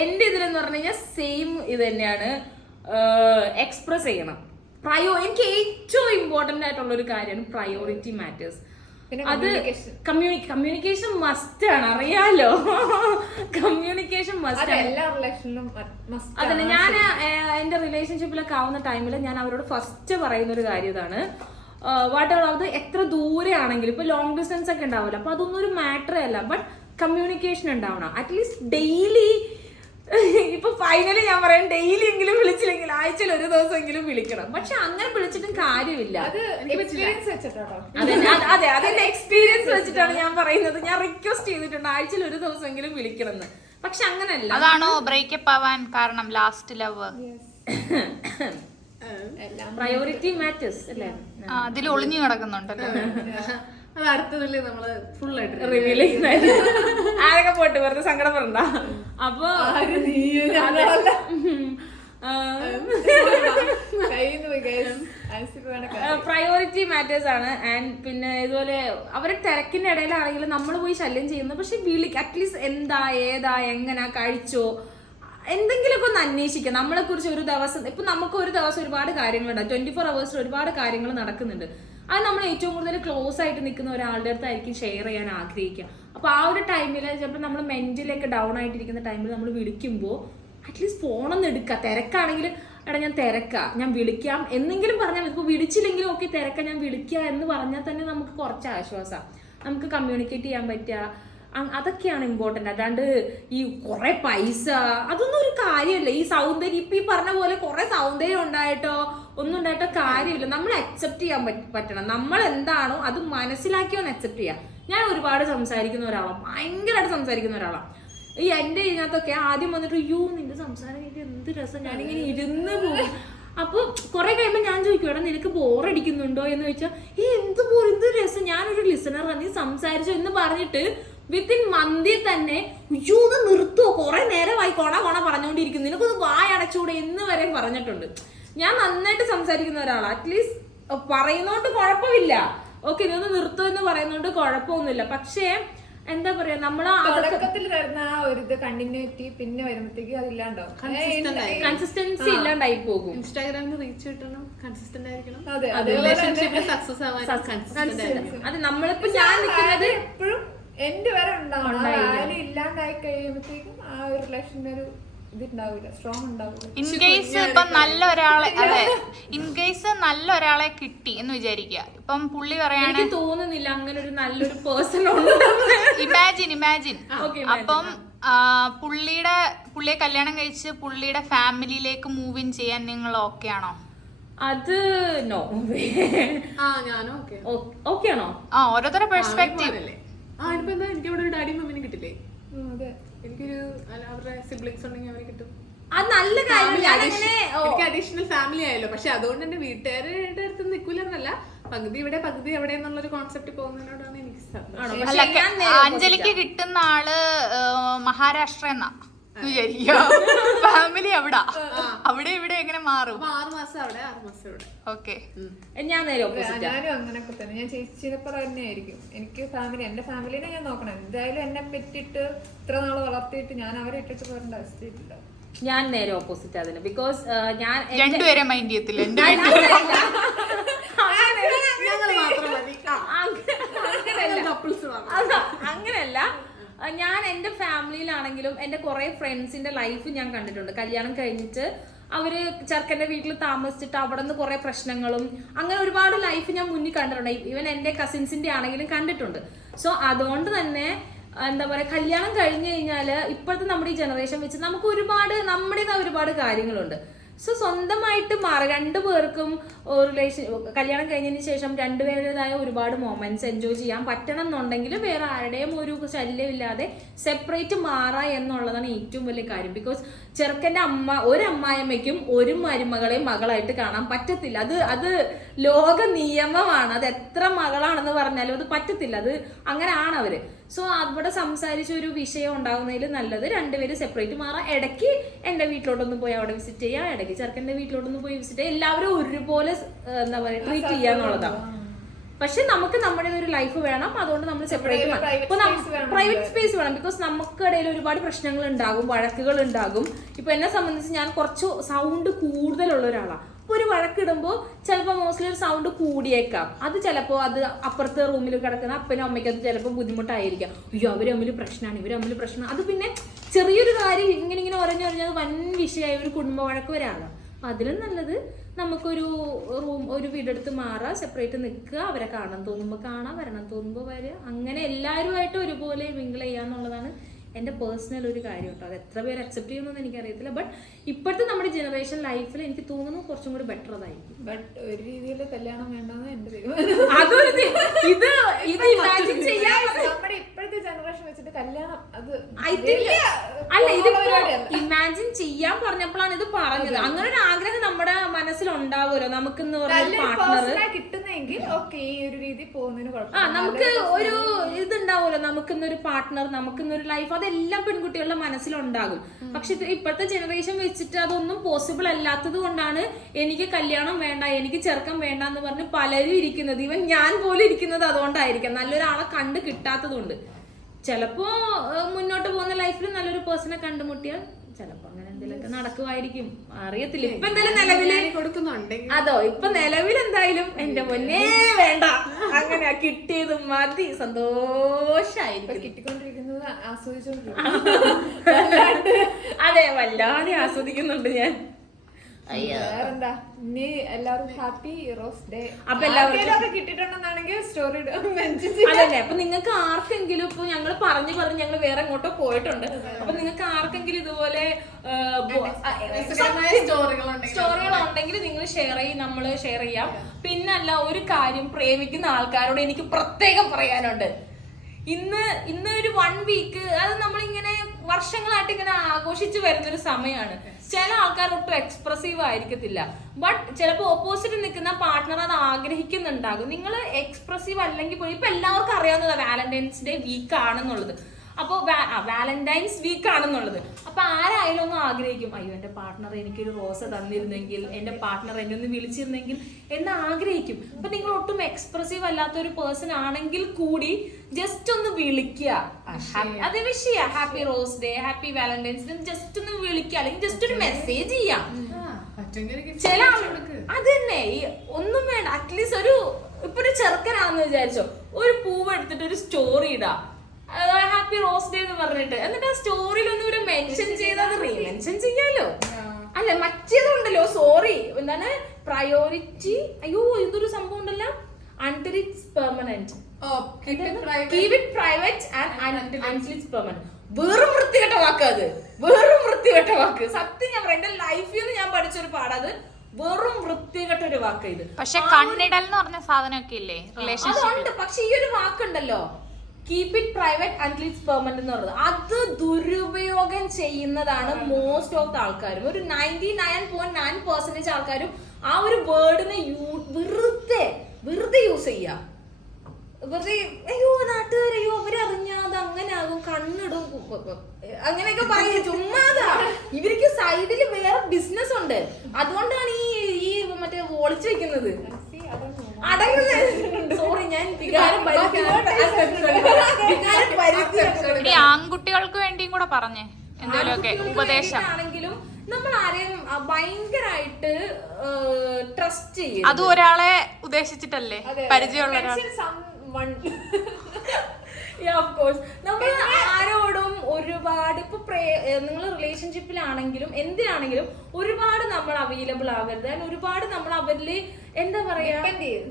എന്റെ ഇതിലെന്ന് പറഞ്ഞു കഴിഞ്ഞാൽ സെയിം ഇത് തന്നെയാണ്. എക്സ്പ്രസ് ചെയ്യണം. എനിക്ക് ഏറ്റവും ഇമ്പോർട്ടന്റ് ആയിട്ടുള്ള ഒരു കാര്യമാണ് പ്രയോറിറ്റി മാറ്റേഴ്സ്. അത് കമ്മ്യൂണിക്കേഷൻ മസ്റ്റ് ആണ്, അറിയാലോ. കമ്മ്യൂണിക്കേഷൻ മസ്റ്റ് ആണ് എല്ലാ റിലേഷനിലും. അതന്നെ. ഞാൻ എന്റെ റിലേഷൻഷിപ്പിലൊക്കെ ആവുന്ന ടൈമിൽ ഞാൻ അവരോട് ഫസ്റ്റ് പറയുന്ന ഒരു കാര്യം ഇതാണ്. വാട്ട് എവർ അത് എത്ര ദൂരെ ആണെങ്കിലും ഇപ്പൊ ലോങ് ഡിസ്റ്റൻസ് ഒക്കെ ഉണ്ടാവില്ല, അപ്പൊ അതൊന്നും ഒരു മാറ്ററേ അല്ല. ബട്ട് കമ്മ്യൂണിക്കേഷൻ ഉണ്ടാവണം. At least daily. ഇപ്പൊ ഫൈനലി ഞാൻ പറയാം, ഡെയിലി എങ്കിലും വിളിച്ചില്ലെങ്കിൽ ആഴ്ചയിൽ ഒരു ദിവസമെങ്കിലും വിളിക്കണം. പക്ഷെ അങ്ങനെ വിളിച്ചിട്ടും കാര്യമില്ല. അതെ, അതെന്റെ എക്സ്പീരിയൻസ് വെച്ചിട്ടാണ് ഞാൻ പറയുന്നത്. ഞാൻ റിക്വസ്റ്റ് ചെയ്തിട്ടുണ്ട് ആഴ്ചയിൽ ഒരു ദിവസമെങ്കിലും വിളിക്കണം എന്ന്. പക്ഷെ അങ്ങനല്ല. അതാണോ ബ്രേക്കപ്പ് ആവാൻ കാരണം? ലാസ്റ്റ് ലവ്, പ്രയോറിറ്റി മാറ്റേഴ്സ് അല്ലേ? അതിൽ ഒളിഞ്ഞു കിടക്കുന്നുണ്ടല്ലോ. അത് അടുത്തതല്ലേ നമ്മള് ഫുൾ ആയിട്ട് റിവീൽ ചെയ്യുന്ന. ആരൊക്കെ പോയിട്ട് വെറുതെ സങ്കടം പറഞ്ഞ. അപ്പൊ പ്രയോറിറ്റി മാറ്റേഴ്സ് ആണ്. ആൻഡ് പിന്നെ ഇതുപോലെ അവരെ തിരക്കിന്റെ ഇടയിലാണെങ്കിലും നമ്മൾ പോയി ശല്യം ചെയ്യുന്നു. പക്ഷെ അറ്റ്ലീസ്റ്റ് എന്താ, ഏതാ, എങ്ങനാ, കഴിച്ചോ, എന്തെങ്കിലുമൊക്കെ ഒന്ന് അന്വേഷിക്കാം. നമ്മളെ കുറിച്ച് ഒരു ദിവസം. ഇപ്പൊ നമുക്ക് ഒരു ദിവസം ഒരുപാട് കാര്യങ്ങളുണ്ടാവും. 24 hours ഒരുപാട് കാര്യങ്ങൾ നടക്കുന്നുണ്ട്. അത് നമ്മൾ ഏറ്റവും കൂടുതൽ ക്ലോസ് ആയിട്ട് നിൽക്കുന്ന ഒരാളുടെ അടുത്തായിരിക്കും ഷെയർ ചെയ്യാൻ ആഗ്രഹിക്കുക. അപ്പൊ ആ ഒരു ടൈമിൽ ചിലപ്പോൾ നമ്മൾ മെന്റലൊക്കെ ഡൗൺ ആയിട്ടിരിക്കുന്ന ടൈമിൽ നമ്മൾ വിളിക്കുമ്പോൾ അറ്റ്ലീസ്റ്റ് ഫോണൊന്ന് എടുക്കുക. തിരക്കാണെങ്കിൽ എടാ ഞാൻ തിരക്കാം, ഞാൻ വിളിക്കാം എന്നെങ്കിലും പറഞ്ഞാൽ മതി. ഇപ്പോൾ വിളിച്ചില്ലെങ്കിലും ഓക്കെ തിരക്കാം, ഞാൻ വിളിക്കുക എന്ന് പറഞ്ഞാൽ തന്നെ നമുക്ക് കുറച്ച് ആശ്വാസം, നമുക്ക് കമ്മ്യൂണിക്കേറ്റ് ചെയ്യാൻ പറ്റുക. അതൊക്കെയാണ് ഇമ്പോർട്ടൻ്റ്. അല്ലാണ്ട് ഈ കുറെ പൈസ അതൊന്നും ഒരു കാര്യമല്ല. ഈ സൗന്ദര്യം ഇപ്പം ഈ പറഞ്ഞ പോലെ കുറെ സൗന്ദര്യം ഉണ്ടായിട്ടോ ഒന്നും ഉണ്ടായിട്ടോ കാര്യമില്ല. നമ്മൾ അക്സെപ്റ്റ് ചെയ്യാൻ പറ്റണം. നമ്മൾ എന്താണോ അത് മനസ്സിലാക്കിയോ അക്സെപ്റ്റ് ചെയ്യാം. ഞാൻ ഒരുപാട് സംസാരിക്കുന്ന ഒരാളാണ്, ഭയങ്കരമായിട്ട് സംസാരിക്കുന്ന ഒരാളാണ്. ഈ എൻ്റെ ഇതിനകത്തൊക്കെ ആദ്യം വന്നിട്ട് അയ്യോ നിന്റെ സംസാരം എനിക്ക് എന്ത് രസം, ഞാനിങ്ങനെ ഇരുന്ന് പോകും. അപ്പോൾ കുറെ കഴിയുമ്പോൾ ഞാൻ ചോദിക്കും എടാ നിനക്ക് ബോറടിക്കുന്നുണ്ടോ എന്ന് ചോദിച്ചാൽ എന്ത് രസം, ഞാനൊരു ലിസണറാണ്, നീ സംസാരിച്ചോ എന്ന് പറഞ്ഞിട്ട് വിത്തിൻ മന്തിൽ തന്നെ അയ്യോ ഒന്ന് നിർത്തുവോ, കുറെ നേരമായി കൊണ പറഞ്ഞുകൊണ്ടിരിക്കുന്നു, നിനക്കൊന്ന് വായടച്ചൂടെ എന്ന് വരെ പറഞ്ഞിട്ടുണ്ട്. ഞാൻ നന്നായിട്ട് സംസാരിക്കുന്ന ഒരാളാണ്. അറ്റ്ലീസ്റ്റ് പറയുന്നോണ്ട് കുഴപ്പമില്ല, ഓക്കെ നീ ഒന്ന് നിർത്തുമോ എന്ന് പറയുന്നോണ്ട് കുഴപ്പമൊന്നുമില്ല. പക്ഷേ എന്താ പറയാ നമ്മള് തുടക്കത്തിൽ വരുന്ന ആ ഒരു ഇത് കണ്ടിന്യൂറ്റി പിന്നെ വരുമ്പോഴത്തേക്ക് അതില്ലാണ്ടാവും, കൺസിസ്റ്റൻസി ഇല്ലാണ്ടായി പോകും. ഇൻസ്റ്റാഗ്രാമിന് റീച്ച് കിട്ടണം, കൺസിസ്റ്റന്റ് ആയിരിക്കണം. സക്സസ് അത് നമ്മളിപ്പോ ഞാൻ നിൽക്കുന്നത് എപ്പോഴും എന്റെ വരെ ഉണ്ടാവണം. ആരും ഇല്ലാണ്ടായി കഴിയുമ്പോഴത്തേക്കും ആ ഒരു റിലേഷന്റെ ഒരു ഇതുണ്ടാവില്ല, സ്ട്രോങ് ഉണ്ടാവില്ല. ഇൻകേസ് ഇപ്പം നല്ല ഒരാളെ, അതെ ഇൻകേസ് നല്ല ഒരാളെ കിട്ടി എന്ന് വിചാരിക്കുക. ഇപ്പം പുള്ളി പറയാണ് തോന്നുന്നില്ല അങ്ങനെ ഒരു നല്ലൊരു പേഴ്സൺ ഇമാജിൻ അപ്പം പുള്ളിയെ കല്യാണം കഴിച്ച് പുള്ളിയുടെ ഫാമിലിയിലേക്ക് മൂവ് ഇൻ ചെയ്യാൻ നിങ്ങൾ ഓക്കെ ആണോ? അത് നോ. ഞാനും ഓക്കെ ആണോ? ഓരോരുത്തരുടെ പെർസ്പെക്റ്റീവ്. എനിക്ക് ഇവിടെ ഒരു ഡാഡി മമ്മിനെ കിട്ടില്ലേ, എനിക്കൊരു അവരുടെ സിബ്ലിങ്സ് ഉണ്ടെങ്കിൽ അവരെ കിട്ടും. അത് നല്ല കാര്യം. എനിക്ക് അഡീഷണൽ ഫാമിലി ആയല്ലോ. പക്ഷെ അതുകൊണ്ട് എന്റെ വീട്ടുകാരുടെ അടുത്ത് നിൽക്കൂലെന്നല്ല, പകുതി ഇവിടെ പകുതി എവിടെ എന്നുള്ളൊരു കോൺസെപ്റ്റ് പോകുന്നതിനോടാണ് എനിക്ക് അഞ്ജലിക്ക് കിട്ടുന്ന ആള് മഹാരാഷ്ട്ര എന്നാ വിചാരിക്കുക, ഫാമിലി അവിടെ ഇവിടെ എങ്ങനെ മാറും? 6 മാസം അവിടെ 6 മാസം ഇവിടെ. ഓക്കെ, ഞാൻ ഞാനും അങ്ങനെയൊക്കെ തന്നെ. ഞാൻ ചേച്ചിനെപ്പോ തന്നെ ആയിരിക്കും. എനിക്ക് എന്റെ ഫാമിലിനെ ഞാൻ നോക്കണം. എന്തായാലും എന്നെ പറ്റിട്ട് ഇത്ര നാള് വളർത്തിയിട്ട് ഞാൻ അവരെ ഇട്ടിട്ട് പോരേണ്ട അവസ്ഥയില്ല. ഞാൻ നേരെ ഓപ്പോസിറ്റ് അതിന്. ബിക്കോസ് ഞാൻ രണ്ടുപേരെ മൈൻഡ് ചെയ്യത്തില്ല. അങ്ങനെയല്ല, ഞാൻ എന്റെ ഫാമിലിയിലാണെങ്കിലും എന്റെ കുറെ ഫ്രണ്ട്സിന്റെ ലൈഫ് ഞാൻ കണ്ടിട്ടുണ്ട്. കല്യാണം കഴിഞ്ഞിട്ട് അവര് ചെറുക്കന്റെ വീട്ടിൽ താമസിച്ചിട്ട് അവിടെ നിന്ന് കുറെ പ്രശ്നങ്ങളും അങ്ങനെ ഒരുപാട് ലൈഫ് ഞാൻ മുന്നിൽ കണ്ടിട്ടുണ്ട്. ഈവൻ എന്റെ കസിൻസിന്റെ ആണെങ്കിലും കണ്ടിട്ടുണ്ട്. സോ അതുകൊണ്ട് തന്നെ എന്താ പറയാ, കല്യാണം കഴിഞ്ഞു കഴിഞ്ഞാല് ഇപ്പോഴത്തെ നമ്മുടെ ഈ ജനറേഷൻ വെച്ച് നമുക്ക് നമ്മുടേതായ ഒരുപാട് കാര്യങ്ങളുണ്ട്. സോ സ്വന്തമായിട്ട് രണ്ടുപേർക്കും കല്യാണം കഴിഞ്ഞതിന് ശേഷം രണ്ടുപേരുടേതായ ഒരുപാട് മൊമെന്റ്സ് എൻജോയ് ചെയ്യാൻ പറ്റണം എന്നുണ്ടെങ്കിൽ വേറെ ആരുടെയും ഒരു ശല്യമില്ലാതെ സെപ്പറേറ്റ് മാറാ എന്നുള്ളതാണ് ഏറ്റവും വലിയ കാര്യം. ബിക്കോസ് ചെറുക്കന്റെ ഒരു അമ്മായിയമ്മയ്ക്കും ഒരു മരുമകളെയും മകളായിട്ട് കാണാൻ പറ്റത്തില്ല. അത് ലോക നിയമമാണ്. അത് എത്ര മകളാണെന്ന് പറഞ്ഞാലും അത് പറ്റത്തില്ല. അത് അങ്ങനെയാണ് അവര്. സോ അവിടെ സംസാരിച്ച ഒരു വിഷയം ഉണ്ടാകുന്നതിൽ നല്ലത് രണ്ടുപേരും സെപ്പറേറ്റ് മാറാം. ഇടയ്ക്ക് എന്റെ വീട്ടിലോട്ടൊന്ന് പോയി അവിടെ വിസിറ്റ് ചെയ്യാം, ഇടയ്ക്ക് ചെറുക്കന്റെ വീട്ടിലോട്ടൊന്ന് പോയി വിസിറ്റ് ചെയ്യാം. എല്ലാവരും ഒരുപോലെ എന്താ പറയാ ട്രീറ്റ് ചെയ്യാന്നുള്ളതാണ്. പക്ഷെ നമുക്ക് നമ്മുടെ ഒരു ലൈഫ് വേണം. അതുകൊണ്ട് നമ്മൾ സെപ്പറേറ്റ് പ്രൈവറ്റ് സ്പേസ് വേണം. ബിക്കോസ് നമുക്കിടയിൽ ഒരുപാട് പ്രശ്നങ്ങൾ ഉണ്ടാകും, വഴക്കുകൾ ഉണ്ടാകും. ഇപ്പൊ എന്നെ സംബന്ധിച്ച് ഞാൻ കുറച്ച് സൗണ്ട് കൂടുതലുള്ള ഒരാളാണ്. ഒരു വഴക്കിടുമ്പോൾ ചിലപ്പോൾ മോസ്റ്റ്ലി ഒരു സൗണ്ട് കൂടിയേക്കാം. അത് ചിലപ്പോൾ അത് അപ്പുറത്തെ റൂമിൽ കിടക്കുന്ന അപ്പനും അമ്മയ്ക്കും അത് ചിലപ്പോൾ ബുദ്ധിമുട്ടായിരിക്കാം. അയ്യോ അവർ തമ്മിൽ പ്രശ്നമാണ്, ഇവർ തമ്മിൽ പ്രശ്നം. അത് പിന്നെ ചെറിയൊരു കാര്യം ഇങ്ങനെ ഒരഞ്ഞത് വൻ വിഷയമായ ഒരു കുടുംബ വഴക്ക് വരാകാം. അപ്പം അതിലും നല്ലത് നമുക്കൊരു ഒരു വീടെടുത്ത് മാറാം, സെപ്പറേറ്റ് നിൽക്കുക, അവരെ കാണാൻ തോന്നുമ്പോൾ കാണാം, വരണം തോന്നുമ്പോൾ വരിക. അങ്ങനെ എല്ലാവരുമായിട്ട് ഒരുപോലെ മിങ്കിൾ ചെയ്യാന്നുള്ളതാണ് എൻ്റെ പേഴ്സണൽ ഒരു കാര്യം കേട്ടോ. അത് എത്ര പേര് അക്സെപ്റ്റ് ചെയ്യുമെന്ന് എനിക്കറിയത്തില്ല. ബട്ട് ഇപ്പോഴത്തെ നമ്മുടെ ജനറേഷൻ ലൈഫിൽ എനിക്ക് തോന്നുന്നു കുറച്ചും കൂടി ബെറ്റർ അതായിരിക്കും. ബട്ട് ഒരു രീതിയിൽ കല്യാണം വേണ്ടെന്ന് എന്റെ നമ്മുടെ ഇപ്പോഴത്തെ ജനറേഷൻ വെച്ചിട്ട് കല്യാണം അത് അല്ല, ഇതിപ്പോ ഇമാജിൻ ചെയ്യാൻ പറഞ്ഞപ്പോഴാണ് ഇത് പറഞ്ഞത്. അങ്ങനെ ഒരു ആഗ്രഹം നമ്മുടെ മനസ്സിലുണ്ടാവുമല്ലോ, നമുക്കെന്ന് പറഞ്ഞ പാർട്ട്ണർ കിട്ടുന്നെങ്കിൽ ഓക്കെ ഈ ഒരു രീതി പോകുന്നതിന് കുഴപ്പമില്ല. നമുക്ക് ഒരു ഇതുണ്ടാവുമല്ലോ, നമുക്കെന്നൊരു പാർട്ട്ണർ, നമുക്കെന്നൊരു ലൈഫ്, അതെല്ലാം പെൺകുട്ടികളുടെ മനസ്സിലുണ്ടാകും. പക്ഷെ ഇപ്പോഴത്തെ ജനറേഷൻ വെച്ചിട്ട് അതൊന്നും പോസിബിൾ അല്ലാത്തത് കൊണ്ടാണ് എനിക്ക് കല്യാണം വേണ്ട, എനിക്ക് ചെറുക്കം വേണ്ട എന്ന് പറഞ്ഞ് പലരും ഇരിക്കുന്നത്. ഇവൻ ഞാൻ പോലും ഇരിക്കുന്നത് അതുകൊണ്ടായിരിക്കാം, നല്ലൊരാളെ കണ്ട് കിട്ടാത്തതുകൊണ്ട്. ചിലപ്പോ മുന്നോട്ട് പോകുന്ന ലൈഫിൽ നല്ലൊരു പേഴ്സണെ കണ്ടുമുട്ടിയാൽ ചിലപ്പോ അങ്ങനെ എന്തെങ്കിലുമൊക്കെ നടക്കുമായിരിക്കും, അറിയത്തില്ല. ഇപ്പൊ എന്തായാലും നിലവില് കൊടുക്കുന്നുണ്ടെങ്കിൽ അതോ ഇപ്പൊ നിലവിൽ എന്തായാലും എന്റെ മുന്നേ വേണ്ട, അങ്ങനെ കിട്ടിയത് മതി, സന്തോഷായിരിക്കും. കിട്ടിക്കൊണ്ടിരിക്കുന്നത് ആസ്വദിച്ചോണ്ടിരിക്കും. അതെ, വല്ലാതെ ആസ്വദിക്കുന്നുണ്ട് ഞാൻ. വേറെന്താ, ഇനി എല്ലാവരും ഹാപ്പി റോസ് ഡേ. അപ്പൊ എല്ലാവർക്കും കിട്ടിയിട്ടുണ്ടെന്നാണെങ്കിൽ സ്റ്റോറി അതന്നെ. അപ്പൊ നിങ്ങൾക്ക് ആർക്കെങ്കിലും ഇപ്പൊ ഞങ്ങൾ പറഞ്ഞു ഞങ്ങൾ വേറെ എങ്ങോട്ടോ പോയിട്ടുണ്ട്. അപ്പൊ നിങ്ങൾക്ക് ആർക്കെങ്കിലും ഇതുപോലെ സ്റ്റോറികൾ ഉണ്ടെങ്കിൽ നിങ്ങൾ ഷെയർ ചെയ്യും, നമ്മള് ഷെയർ ചെയ്യാം. പിന്നല്ല, ഒരു കാര്യം പ്രേമിക്കുന്ന ആൾക്കാരോട് എനിക്ക് പ്രത്യേകം പറയാനുണ്ട്. ഇന്ന് ഒരു 1 വീക്ക് അത് നമ്മളിങ്ങനെ വർഷങ്ങളായിട്ട് ഇങ്ങനെ ആഘോഷിച്ചു വരുന്നൊരു സമയമാണ്. ചില ആൾക്കാർ ഒട്ടും എക്സ്പ്രസീവ് ആയിരിക്കത്തില്ല, ബട്ട് ചിലപ്പോൾ ഓപ്പോസിറ്റ് നിൽക്കുന്ന പാർട്ട്ണർ അത് ആഗ്രഹിക്കുന്നുണ്ടാകും. നിങ്ങൾ എക്സ്പ്രസീവ് അല്ലെങ്കിൽ പോലും ഇപ്പൊ എല്ലാവർക്കും അറിയാവുന്നതാണ് വാലന്റൈൻസ് ഡേ വീക്ക് ആണെന്നുള്ളത്. അപ്പോൾ വാലന്റൈൻസ് വീക്ക് ആണെന്നുള്ളത്. അപ്പൊ ആരായാലും ഒന്ന് ആഗ്രഹിക്കും, അയ്യോ എന്റെ പാർട്ട്ണർ എനിക്കൊരു റോസ തന്നിരുന്നെങ്കിൽ, എന്റെ പാർട്ട്ണർ എന്നെ ഒന്ന് വിളിച്ചിരുന്നെങ്കിൽ എന്ന് ആഗ്രഹിക്കും. അപ്പൊ നിങ്ങൾ ഒട്ടും എക്സ്പ്രസീവ് അല്ലാത്ത ഒരു പേഴ്സൺ ആണെങ്കിൽ കൂടി ജസ്റ്റ് ഒന്ന് വിളിക്കുക, അത് വിഷ് ചെയ്യുക, happy rose day, happy Valentine's day, just ഒന്ന് വിളിക്കുക, അല്ലെങ്കിൽ ജസ്റ്റ് ഒരു മെസ്സേജ് ചെയ്യാം. ചില അത് തന്നെ, ഒന്നും വേണ്ട, അറ്റ്ലീസ്റ്റ് ഇപ്പൊ ഒരു ചെറുക്കനാണെന്ന് വിചാരിച്ചോ, ഒരു പൂവ് എടുത്തിട്ട് ഒരു സ്റ്റോറി ഇടാം, ഹാപ്പി റോസ് ഡേ എന്ന് പറഞ്ഞിട്ട്. എന്നിട്ട് ആ സ്റ്റോറിയിൽ ഒന്നും ഒരു മെൻഷൻ ചെയ്താൽ റീമെൻഷൻ ചെയ്യാലോ. അല്ല, മറ്റേതുണ്ടല്ലോ, സോറി, എന്താണ് പ്രയോറിറ്റി, അയ്യോ ഇതൊരു സംഭവം ഉണ്ടല്ലോ, until it's permanent. keep it private and until it's permanent. വെറും വൃത്തികെട്ട വാക്ക്, അത് വെറും വൃത്തികെട്ട വാക്ക്. സത്യം ഞാൻ പറയാം, എന്റെ ലൈഫിൽ നിന്ന് ഞാൻ പഠിച്ചൊരു പാടത്, വെറും വൃത്തികെട്ട ഒരു വാക്ക് ഇത്. പക്ഷെ കണ്ണിടൽ എന്ന് പറഞ്ഞ സാധനമൊക്കെ ഇല്ലേ റിലേഷൻഷിപ്പ്, പക്ഷെ ഈ ഒരു വാക്കുണ്ടല്ലോ, keep it private until it's permanent എന്ന് പറയുന്നത്, അത് ദുരുപയോഗം ചെയ്യുന്നതാണ് മോസ്റ്റ് ഓഫ് ദ ആൾക്കാരും. ഒരു 99.9% ആൾക്കാരും ആ ഒരു വേർഡിനെ വെറുതെ യൂസ് ചെയ്യാം. വെറുതെ അയ്യോ നാട്ടുകാരയ്യോ അവരറിഞ്ഞാത് അങ്ങനെ ആകും, കണ്ണിടും, അങ്ങനെയൊക്കെ പറയും. ചുമ്മാതാ, ഇവർക്ക് സൈഡിൽ വേറെ ബിസിനസ് ഉണ്ട്, അതുകൊണ്ടാണ് ഈ മറ്റേ ഒളിച്ചു വെക്കുന്നത്. സോറി, ഞാൻ ഈ ആൺകുട്ടികൾക്ക് വേണ്ടിയും കൂടെ പറഞ്ഞേ എന്തെങ്കിലുമൊക്കെ ഉപദേശം ആണെങ്കിലും നമ്മൾ ആരെയും ഭയങ്കരമായിട്ട് ട്രസ്റ്റ് ചെയ്യും. അത് ഒരാളെ ഉദ്ദേശിച്ചിട്ടല്ലേ, പരിചയമുള്ള ഒരാൾ. നമ്മൾ ആരോടും ഒരുപാട് ഇപ്പൊ നിങ്ങൾ റിലേഷൻഷിപ്പിലാണെങ്കിലും എന്തിനാണെങ്കിലും ഒരുപാട് നമ്മൾ അവൈലബിൾ ആവരുത്, ഒരുപാട് നമ്മൾ അവരില് എന്താ പറയാ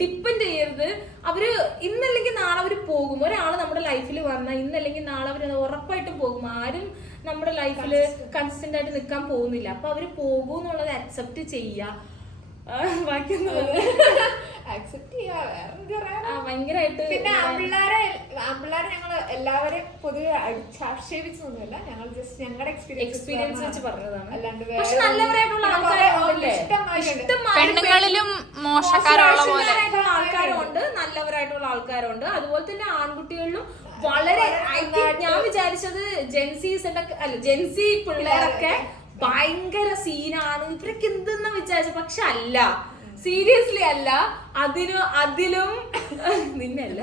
ഡിപ്പെൻഡ് ചെയ്യരുത്. അവര് ഇന്നല്ലെങ്കിൽ നാളെ അവര് പോകും. ഒരാള് നമ്മുടെ ലൈഫിൽ വന്നാൽ ഇന്നല്ലെങ്കിൽ നാളെ അവര് ഉറപ്പായിട്ടും പോകും. ആരും നമ്മുടെ ലൈഫില് കൺസിസ്റ്റന്റ് ആയിട്ട് നിൽക്കാൻ പോകുന്നില്ല. അപ്പൊ അവര് പോകും എന്നുള്ളത് അക്സെപ്റ്റ് ചെയ്യാ, ഭയങ്കരമായിട്ട്. പിന്നെ ആമ്പിള്ളാരെ ഞങ്ങള് എല്ലാവരെയും പൊതുവെ അടിച്ചാക്ഷേപിച്ചൊന്നുമില്ല, ഞങ്ങൾ ജസ്റ്റ് ഞങ്ങളുടെ എക്സ്പീരിയൻസ് വെച്ച് പറഞ്ഞതാണ്. അല്ലാണ്ട് പക്ഷെ നല്ലവരായിട്ടുള്ള പെണ്ണുങ്ങളിലും മോശക്കാരുള്ള ആൾക്കാരുണ്ട്, നല്ലവരായിട്ടുള്ള ആൾക്കാരുണ്ട്. അതുപോലെ തന്നെ ആൺകുട്ടികളിലും വളരെ ഞാൻ വിചാരിച്ചത് ജെൻസി പിള്ളേരൊക്കെ ഭയങ്കര സീനാണ്, ഇവരൊക്കെ എന്തെന്ന് വിചാരിച്ചു. പക്ഷെ അല്ല, സീരിയസ്ലി അല്ല. അതിലും നിന്നല്ല,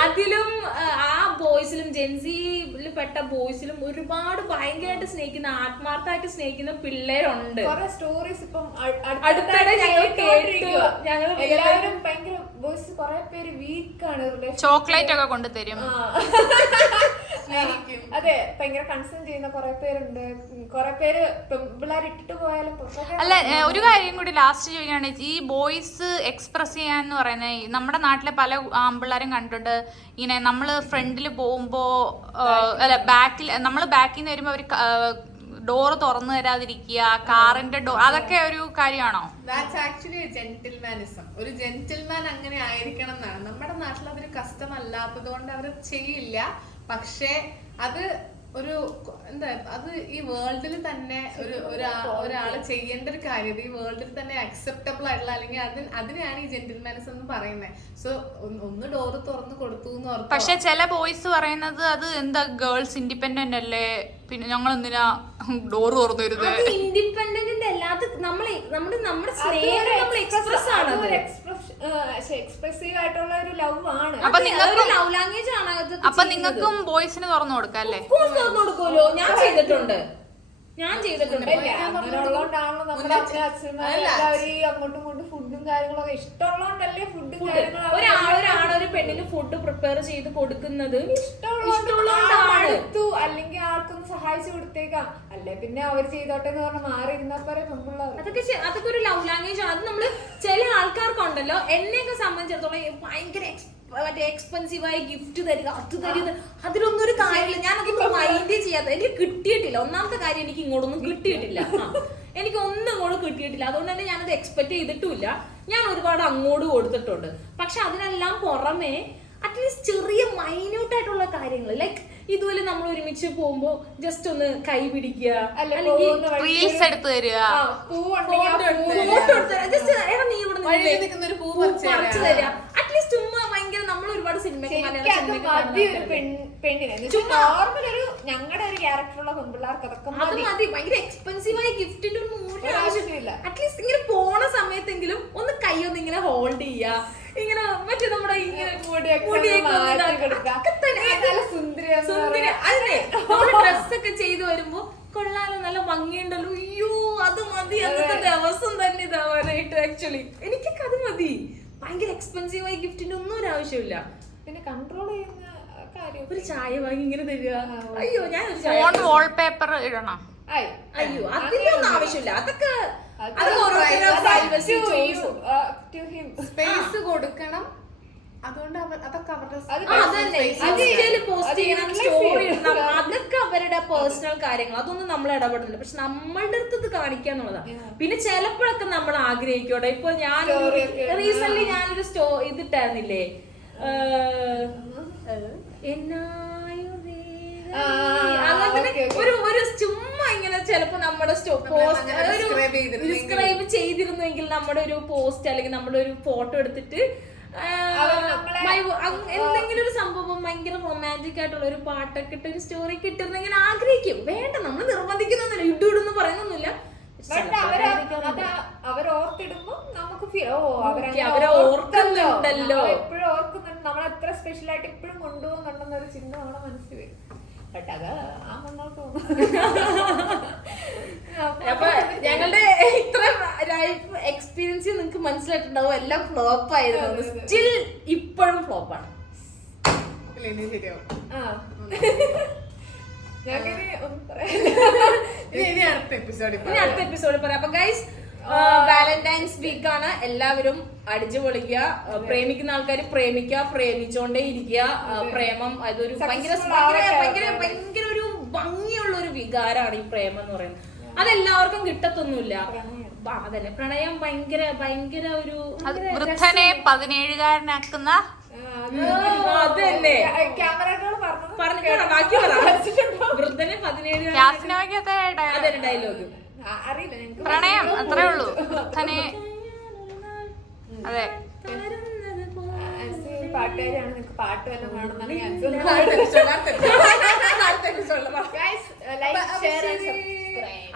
അതിലും ആ ബോയ്സിലും ജെൻസിയിൽ പെട്ട ബോയ്സിലും ഒരുപാട് ഭയങ്കരമായിട്ട് സ്നേഹിക്കുന്ന, ആത്മാർത്ഥമായിട്ട് സ്നേഹിക്കുന്ന പിള്ളേരുണ്ട്. സ്റ്റോറീസ് ഇപ്പം അടുത്തിടെ ഞങ്ങൾ കേട്ടു. എല്ലാവരും ഭയങ്കര ബോയ്സ് കുറെ പേര് വീക്കാണ്, ചോക്ലേറ്റ് ഒക്കെ കൊണ്ടുതരും. അതെ, ഭയങ്കര കൺസേൺ ചെയ്യുന്ന കുറെ പേരുണ്ട്. കുറെ പേര് പിള്ളേർ ഇട്ടിട്ട് പോയാലും. അല്ല, ഒരു കാര്യം കൂടി ലാസ്റ്റ് ചോദിക്കുകയാണെങ്കിൽ, ഈ ബോയ്സ് എക്സ്പ്രസ് ചെയ്യാന്ന് പറയുന്നത് നമ്മുടെ നാട്ടിലെ പല ആമ്പിള്ളേരും കണ്ടിട്ടുണ്ട്. ഇങ്ങനെ നമ്മള് ഫ്രണ്ടിൽ പോകുമ്പോ നമ്മള് ബാക്കിൽ നിന്ന് വരുമ്പോ അവര് ഡോറ് തുറന്നു തരാതിരിക്കുക, കാറിന്റെ ഡോർ, അതൊക്കെ ഒരു കാര്യമാണോ? That's actually gentlemanism. ഒരു ജെന്റിൽമാൻ അങ്ങനെ ആയിരിക്കണം എന്നാണ്. നമ്മുടെ നാട്ടിൽ അതൊരു കസ്റ്റം അല്ലാത്തത് കൊണ്ട് അവർ ചെയ്യില്ല. പക്ഷേ അത് ഒരു എന്താ, അത് ഈ വേൾഡിൽ തന്നെ ഒരാള് ചെയ്യേണ്ട ഒരു കാര്യം, ഈ വേൾഡിൽ തന്നെ അക്സെപ്റ്റബിൾ ആയിട്ടുള്ള, അല്ലെങ്കിൽ അതിനെയാണ് ഈ ജെന്റിൽമാനിസം എന്ന് പറയുന്നത്. സോ ഒന്ന് ഡോറ് തുറന്ന് കൊടുത്തു എന്ന് പറഞ്ഞു. പക്ഷെ ചില ബോയ്സ് പറയുന്നത് അത് എന്താ ഗേൾസ് ഇൻഡിപെൻഡന്റ് അല്ലേ, പിന്നെ ഞങ്ങൾ എന്തിനാ ഡോറ് തുറന്നു വരുന്നത്? ഇൻഡിപെൻഡന്റ് അല്ലാതെ നമ്മുടെ സ്നേഹം എക്സ്പ്രസ് ആണ്, എക്സ്പ്രസീവ് ആയിട്ടുള്ള ഒരു ലവ് ആണ്. ലവ് ലാംഗ്വേജ് ആണ്. അപ്പൊ നിങ്ങൾക്കും ബോയ്സിന് തുറന്നു കൊടുക്കാം അല്ലേ? തുറന്നു കൊടുക്കുമല്ലോ, ഞാൻ ചെയ്തിട്ടുണ്ട്. ഞാൻ ചെയ്തിട്ടുണ്ട്. അങ്ങനെയുള്ളതുകൊണ്ടാണല്ലോ നമ്മുടെ അച്ഛന്മാരും എല്ലാവരും അങ്ങോട്ടും ഇങ്ങോട്ടും ഫുഡും കാര്യങ്ങളൊക്കെ ഇഷ്ടമുള്ളതുകൊണ്ടല്ലേ ഫുഡും ഒരാളൊരു പെണ്ണിന് ഫുഡ് പ്രിപ്പയർ ചെയ്ത് കൊടുക്കുന്നത് ഇഷ്ടമുള്ളതുകൊണ്ടാണ്. അല്ലെങ്കിൽ ആൾക്കൊന്ന് സഹായിച്ചു കൊടുത്തേക്കാം, അല്ലെ പിന്നെ അവർ ചെയ്തോട്ടെ എന്ന് പറഞ്ഞ് മാറി ഇരുന്നാൽ പോരെ പെൺപിള്ളേർ. അതൊക്കെ ഒരു ലവ് ലാംഗ്വേജ് ആണ്. അത് നമ്മള് ചില ആൾക്കാർക്കുണ്ടല്ലോ, എന്നെയൊക്കെ സംബന്ധിച്ചിടത്തോളം ഭയങ്കര മറ്റേ എക്സ്പെൻസീവായ ഗിഫ്റ്റ് തരിക, അത് തരുക, അതിലൊന്നും ഒരു കാര്യമില്ല. ഞാൻ അതൊന്നും മൈൻഡ് ചെയ്യാത്ത, എനിക്ക് കിട്ടിയിട്ടില്ല. ഒന്നാമത്തെ കാര്യം എനിക്ക് ഇങ്ങോട്ടൊന്നും കിട്ടിയിട്ടില്ല, എനിക്ക് ഒന്നും ഇങ്ങോട്ട് കിട്ടിയിട്ടില്ല. അതുകൊണ്ട് തന്നെ ഞാനത് എക്സ്പെക്ട് ചെയ്തിട്ടുമില്ല. ഞാൻ ഒരുപാട് അങ്ങോട്ട് കൊടുത്തിട്ടുണ്ട്. പക്ഷെ അതിനെല്ലാം പുറമെ അറ്റ്ലീസ്റ്റ് ചെറിയ മൈന്യൂട്ട് ആയിട്ടുള്ള കാര്യങ്ങൾ, ലൈക്ക് ഇതുപോലെ നമ്മൾ ഒരുമിച്ച് പോകുമ്പോ ജസ്റ്റ് ഒന്ന് കൈ പിടിക്കുക, റീൽസ് എടുത്ത് തരിക, പറിച്ചു തരിക. അറ്റ്ലീസ്റ്റ് ചുമ്മാ ഭയങ്കര നമ്മൾ ഒരുപാട് സിനിമയ്ക്ക് ഞങ്ങളുടെ ഒരു ക്യാരക്ടറുള്ള പെൺപിള്ളേർക്ക് അത് മതി. ഭയങ്കര എക്സ്പെൻസീവായ ഗിഫ്റ്റിന്റെ ഒന്നും ഒരു ആവശ്യമില്ല. അറ്റ്ലീസ്റ്റ് ഇങ്ങനെ പോണ സമയത്തെങ്കിലും ഒന്ന് കൈ ഒന്ന് ഇങ്ങനെ ഹോൾഡ് ചെയ്യുക, ഇങ്ങനെ മറ്റേ നമ്മുടെ ഇങ്ങനെ ഡ്രസ്സൊക്കെ ചെയ്ത് വരുമ്പോ കൊള്ളാലോ, നല്ല ഭംഗിയുണ്ടല്ലോ, അയ്യോ അത് മതി. അന്നത്തെ ദിവസം തന്നെ ഇതാവാനായിട്ട് ആക്ച്വലി എനിക്കൊക്കെ അത് മതി. ഭയങ്കര എക്സ്പെൻസീവായ ഗിഫ്റ്റിന്റെ ഒന്നും ഒരു ആവശ്യമില്ല. പിന്നെ കൺട്രോൾ ചെയ്യുന്ന കാര്യം, ഒരു ചായ വാങ്ങി ഇങ്ങനെ തരിക, അയ്യോ ഞാൻ ഫോൺ വാൾപേപ്പർ ഇടണം, അയ്യോ അതിന്റെ ഒന്നും ആവശ്യമില്ല. അതൊക്കെ സ്പേസ് കൊടുക്കണം. അതുകൊണ്ട് അതൊക്കെ അതൊക്കെ അവരുടെ പേഴ്സണൽ കാര്യങ്ങൾ, അതൊന്നും നമ്മൾ ഇടപെടുന്നില്ല. പക്ഷെ നമ്മളുടെ അടുത്ത് ഇത് കാണിക്കാന്നുള്ളതാ. പിന്നെ ചിലപ്പോഴൊക്കെ നമ്മൾ ആഗ്രഹിക്കോട്ടെ. ഇപ്പൊ ഞാൻ റീസെന്റ് ഞാനൊരു ഇതിട്ടായിരുന്നില്ലേ, ഒരു ചുമ്മാ ഇങ്ങനെ ചിലപ്പോ നമ്മുടെ ഡിസ്ക്രൈബ് ചെയ്തിരുന്നെങ്കിൽ നമ്മുടെ ഒരു പോസ്റ്റ് അല്ലെങ്കിൽ നമ്മുടെ ഒരു ഫോട്ടോ എടുത്തിട്ട് എന്തെങ്കിലും ഒരു സംഭവം ഭയങ്കര റൊമാൻറ്റിക് ആയിട്ടുള്ള ഒരു പാട്ടൊക്കെ ഇട്ട് ഒരു സ്റ്റോറി കിട്ടുന്നെങ്കിൽ ആഗ്രഹിക്കും. വേണ്ട, നമ്മൾ നിർബന്ധിക്കുന്നൊന്നുമില്ല, ഇടുന്നു പറയുന്നൊന്നുമില്ല. അവരോർത്തിടുമ്പോ നമുക്ക് ഓർക്കുന്നുണ്ടല്ലോ, എപ്പോഴും ഓർക്കുന്നുണ്ട്, നമ്മൾ എത്ര സ്പെഷ്യൽ ആയിട്ട് എപ്പോഴും കൊണ്ടുപോകുന്നുണ്ടെന്നൊരു ചിന്ത നമ്മുടെ മനസ്സിൽ വരും. ബട്ട് അത് ആ മണ്ണോട്ട് അപ്പൊ ഞങ്ങളുടെ ഇത്ര ലൈഫ് എക്സ്പീരിയൻസ് നിങ്ങൾക്ക് മനസ്സിലായിട്ടുണ്ടാവും. എല്ലാം ഫ്ലോപ്പ് ആയിരുന്നു, സ്റ്റിൽ ഇപ്പോഴും ഫ്ലോപ്പാണ്. അടുത്ത എപ്പിസോഡ് പറയാം. അപ്പൊ ഗൈസ്, വാലന്റൈൻസ് വീക്ക് ആണ്. എല്ലാവരും അടിച്ചു പൊളിക്കുക. പ്രേമിക്കുന്ന ആൾക്കാർ പ്രേമിക്കുക, പ്രേമിച്ചോണ്ടേ ഇരിക്കുക. പ്രേമം അതൊരു ഭയങ്കര ഭയങ്കര ഒരു ഭംഗിയുള്ള ഒരു വികാരമാണ് ഈ പ്രേമം എന്ന് പറയുന്നത്. അതെല്ലാവർക്കും കിട്ടത്തൊന്നുമില്ല. അതന്നെ, പ്രണയം ഭയങ്കര ഭയങ്കര ഒരു വൃദ്ധനെ 17കാരനാക്കുന്ന അതന്നെ പറഞ്ഞു ബാക്കി വൃദ്ധനെ 17 ഡയലോഗ് പ്രണയം അത്രേ ഉള്ളൂ. വൃദ്ധനെ അതെ പാട്ടുകാരിയാണ്. നിങ്ങൾക്ക് പാട്ട് വല്ലതും കാണുന്നുണ്ടെങ്കിൽ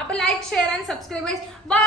അപ്പൊ like share and subscribe. By.